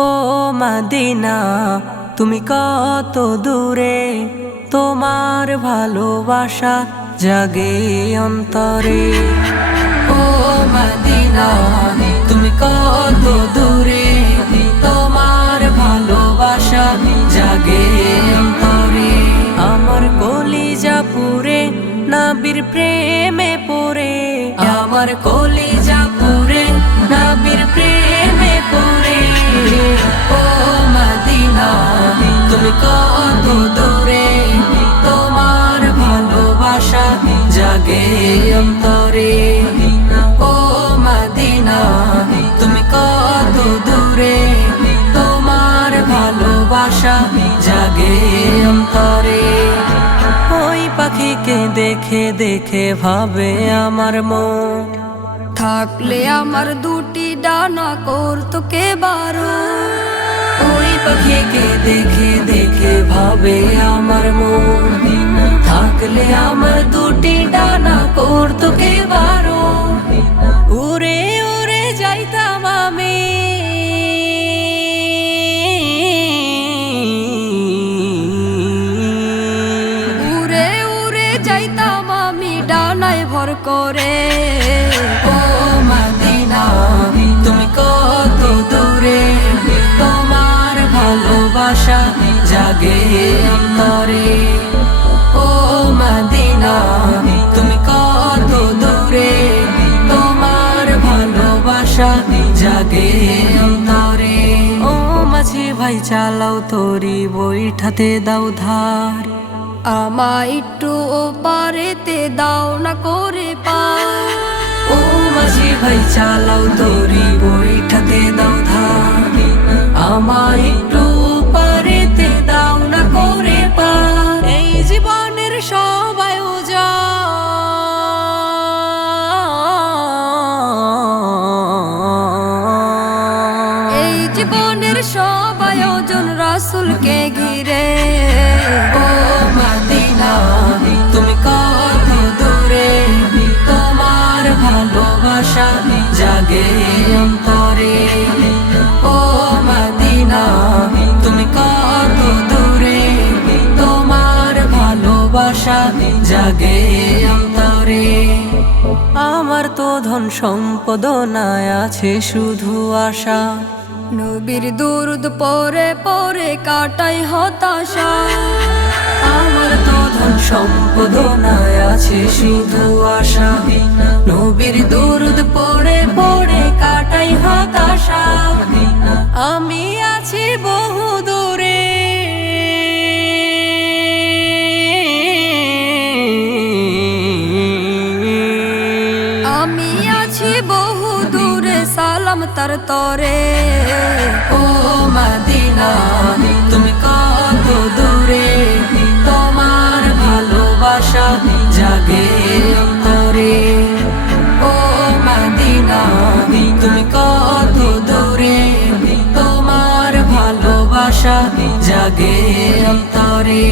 ও Medina তুমি কত দূরে, তোমার ভালোবাসা জাগে অন্তরে। ও মদিনা তুমি কত দূরে, তোমার ভালোবাসা জাগে অন্তরে। আমার কলিজা পুরে নবীর প্রেমে পড়ে, আমার কলিজা পুরে নবীর প্রেমে পড়ে। ও মদিনা তুমি কত দূরে, তোমার ভালোবাসা জাগে অন্তরে। ও মদিনা তুমি কত দূরে, তোমার ভালোবাসা জাগে অন্তরে। ওই পাখিকে দেখে দেখে ভাবে আমার মন, থাকলে আমার দুটি ডানা করতো কে বারো। ওই পাখিকে দেখে দেখে ভাবে আমার মন, থাকলে আমার দুটি ডানা করতো কে বারো। উড়ে উড়ে যাইতাম আমি, উড়ে উড়ে যাইতাম আমি ডানায় ভর করে। ও মদিনা তুমি কত দূরে, তোমার ভালোবাসা জাগে অন্তরে। ও মদিনা তুমি কত দূরে, তোমার ভালোবাসা জাগে অন্তরে। ও মাঝি ভাই চালাও তরি বৈঠাতে দাও ধার, আমায় একটু ওপারেতে দাও না করে পার। ও মাঝি ভাই চালাও তরি বৈঠাতে দাও ধার, আমায় একটু পারেতে দাও না করে পার। এই জীবনের সব আয়োজন, এই জীবনের সব আয়োজন রাসূলকে ঘিরে। ও মদিনা তুমি কত দূরে, তোমার ভালোবাসা জাগে অন্তরে। ও মদিনা তুমি কত দূরে, তোমার ভালোবাসা জাগে অন্তরে। আমার তো ধন সম্পদ নাই, আছে শুধু আশা, নবীর দুরুদ পরে পরে কাটাই হতাশা। আমার তো ধন সম্পদ নাই, আছে শুধু আশা, নবীর দুরুদ পড়ে পড়ে কাটাই হতাশা। আমি আছি বহু দূরে, আমি আছি বহু দূরে সালাম তার তরে। ও মদিনা তুমি কত দূরে, তোমার ভালোবাসা জাগে অন্তরে। ও মদিনা তুমি কত দূরে, তোমার ভালোবাসা জাগে অন্তরে।